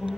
On.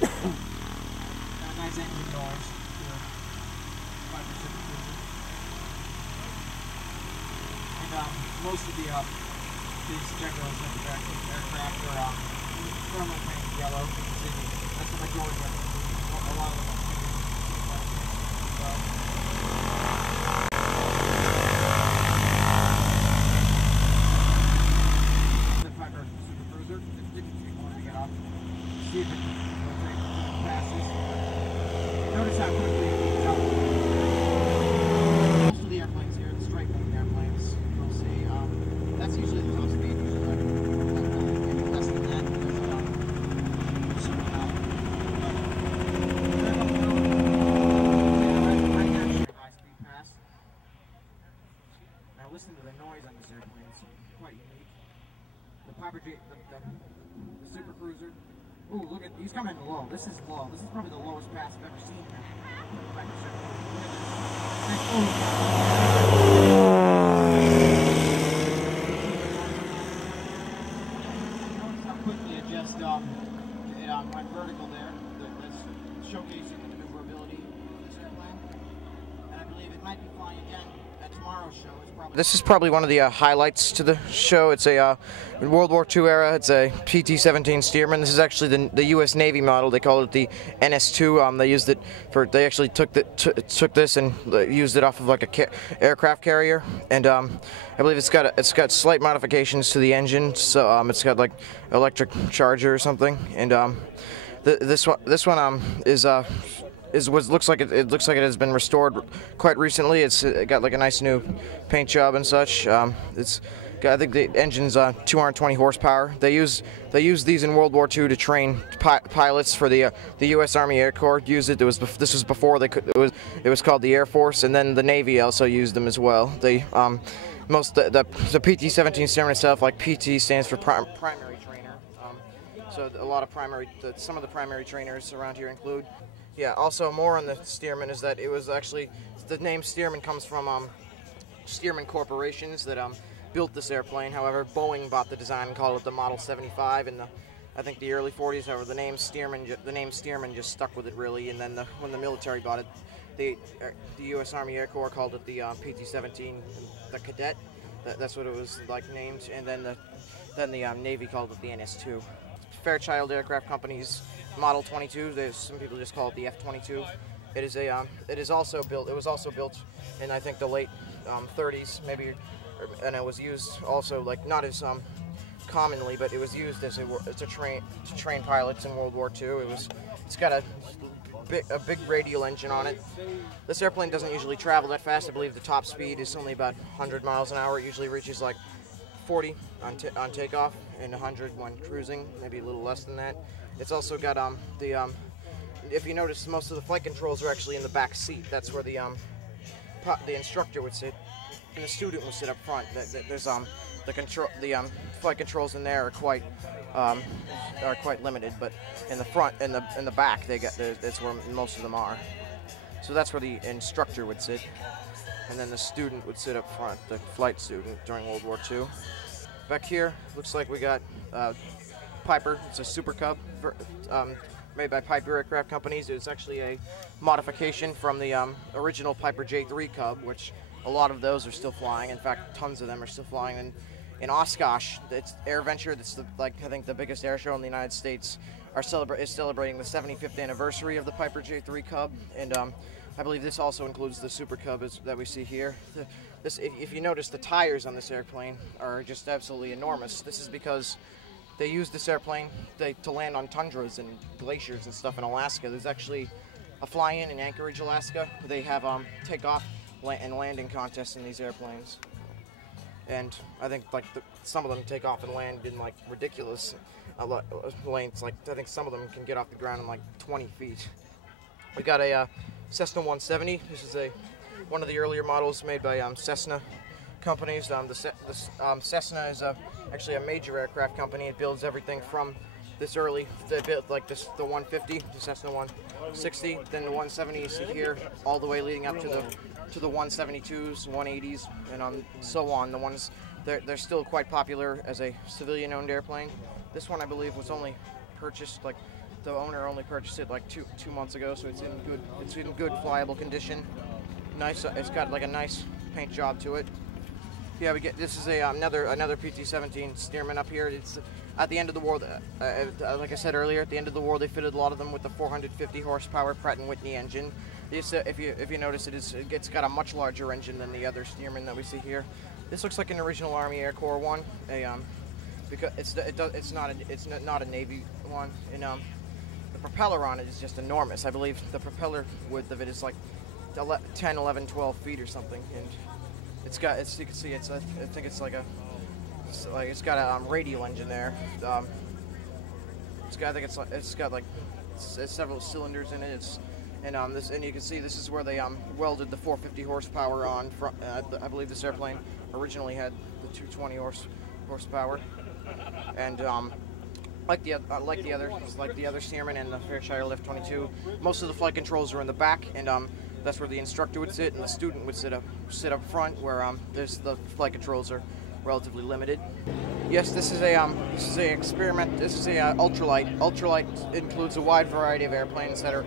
Got a nice engine noise. And most of these decorations in the aircraft are thermal paint yellow. That's the majority of them. A lot of them are see if it passes. Notice how quickly it moves out. Most of the airplanes here, the straight wing airplanes, you'll see, that's usually the top speed, usually maybe less than that because Super Cub. High speed pass. Now listen to the noise on this airplane, it's quite unique. The Super Cruiser. Ooh, look at, he's coming low. This is low. This is probably the lowest pass I've ever seen. Notice how quickly it just went vertical there. That's showcasing the maneuverability of this airplane. And I believe it might be flying again at tomorrow's show. This is probably one of the highlights to the show. It's a World War II era. It's a PT-17 Stearman. This is actually the U.S. Navy model. They call it the NS2. They used it for. They actually took this and used it off of like a aircraft carrier. And I believe it's got slight modifications to the engine. So it's got like electric charger or something. And this one looks like it has been restored quite recently. It's got like a nice new paint job and such. I think the engine's 220 horsepower. They used these in World War II to train pilots for the U.S. Army Air Corps. Used it. This was before they could. It was called the Air Force, and then the Navy also used them as well. They the PT-17 Stearman itself, like PT stands for primary trainer. So a lot of some of the primary trainers around here include. Yeah, also more on the Stearman is that it was actually, the name Stearman comes from Stearman Corporations that built this airplane. However, Boeing bought the design and called it the Model 75 in I think the early 40s. However, the name Stearman just stuck with it really, and then when the military bought it, the U.S. Army Air Corps called it the PT-17, the Cadet. That's what it was like named, and then the Navy called it the NS2. Fairchild Aircraft Company's Model 22. Some people just call it the F-22. It was also built in I think the late 30s, maybe, and it was used also like not as commonly, but it was used as to train pilots in World War II. It's got a big radial engine on it. This airplane doesn't usually travel that fast. I believe the top speed is only about 100 miles an hour. It usually reaches like 40 on takeoff and 100 when cruising, maybe a little less than that. It's also got if you notice, most of the flight controls are actually in the back seat. That's where the instructor would sit, and the student would sit up front. There's the flight controls in there are quite limited, but in the front, in the back, that's where most of them are. So that's where the instructor would sit, and then the student would sit up front, the flight student during World War II. Back here, looks like we got Piper. It's a Super Cub, made by Piper Aircraft Companies. It's actually a modification from the original Piper J3 Cub, which a lot of those are still flying. In fact, tons of them are still flying. In Oshkosh, it's AirVenture, that's I think the biggest air show in the United States, is celebrating the 75th anniversary of the Piper J3 Cub, and I believe this also includes the Super Cub that we see here. If you notice, the tires on this airplane are just absolutely enormous. This is because they use this airplane to land on tundras and glaciers and stuff in Alaska. There's actually a fly-in in Anchorage, Alaska. They have takeoff and landing contests in these airplanes. And I think some of them take off and land in ridiculous lengths. I think some of them can get off the ground in 20 feet. We got a Cessna 170. This is one of the earlier models made by Cessna companies. Cessna is actually a major aircraft company. It builds everything from this early. They built the 150, the Cessna 160, then the 170 you see here, all the way leading up to the 172s, 180s, and so on. The ones they're still quite popular as a civilian-owned airplane. This one, I believe, was only purchased the owner only purchased it two months ago, so it's in good flyable condition. Nice. It's got a nice paint job to it. Yeah, this is another PT-17 Stearman up here. It's at the end of the war. Like I said earlier, at the end of the war, they fitted a lot of them with the 450 horsepower Pratt & Whitney engine. If you notice, it's got a much larger engine than the other Stearman that we see here. This looks like an original Army Air Corps one, because it's not a Navy one. And the propeller on it is just enormous. I believe the propeller width of it is 10, 11, 12 feet or something, and it's got, as you can see, I think it's it's got a radial engine there. It's got several cylinders in it. And you can see this is where they welded the 450 horsepower on. I believe this airplane originally had the 220 horsepower, and like the other Stearman and the Fairchild F-22, most of the flight controls are in the back, and that's where the instructor would sit, and the student would sit up front, where the flight controls are relatively limited. Yes, this is a experiment. This is a ultralight. Ultralight includes a wide variety of airplanes that are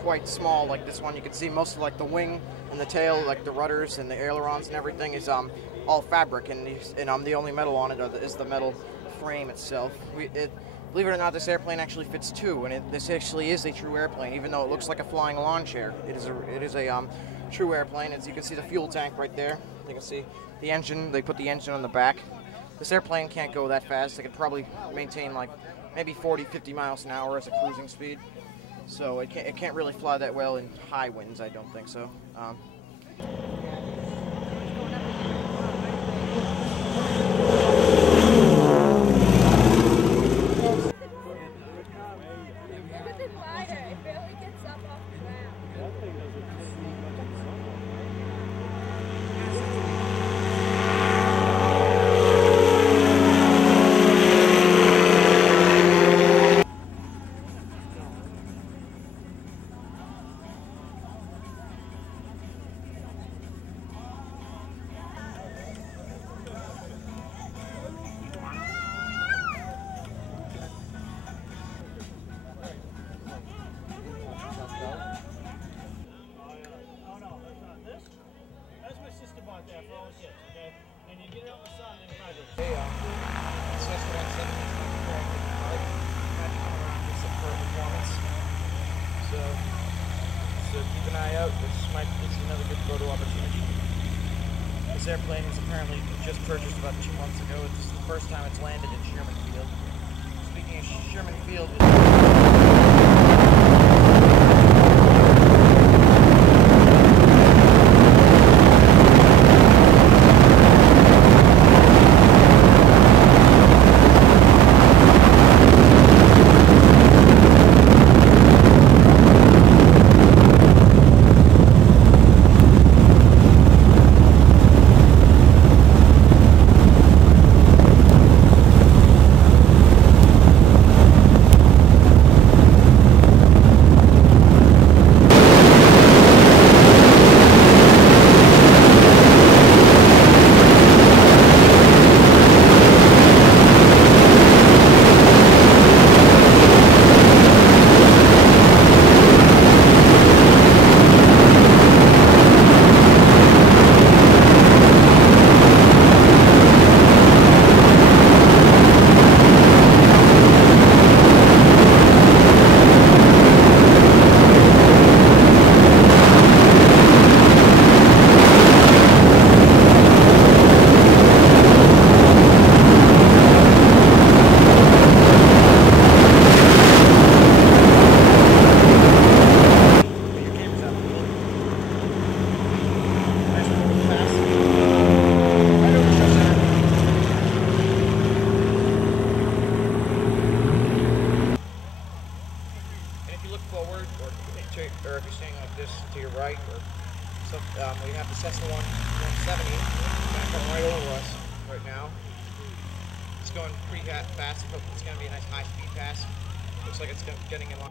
quite small. Like this one, you can see most of the wing and the tail, the rudders and the ailerons and everything is all fabric, and the only metal on it is the metal frame itself. Believe it or not, this airplane actually fits two, and this actually is a true airplane, even though it looks like a flying lawn chair. It is a true airplane. As you can see, the fuel tank right there. You can see the engine. They put the engine on the back. This airplane can't go that fast. It could probably maintain maybe 40, 50 miles an hour as a cruising speed. So it can't really fly that well in high winds. I don't think so. So keep an eye out. This might be another good photo opportunity. This airplane was apparently just purchased about 2 months ago. It's the first time it's landed in Sherman Field. Speaking of Sherman Field, right. So we have the Cessna 170 coming right over us right now. It's going pretty fast. I hope it's going to be a nice high-speed pass. Looks like it's getting in line.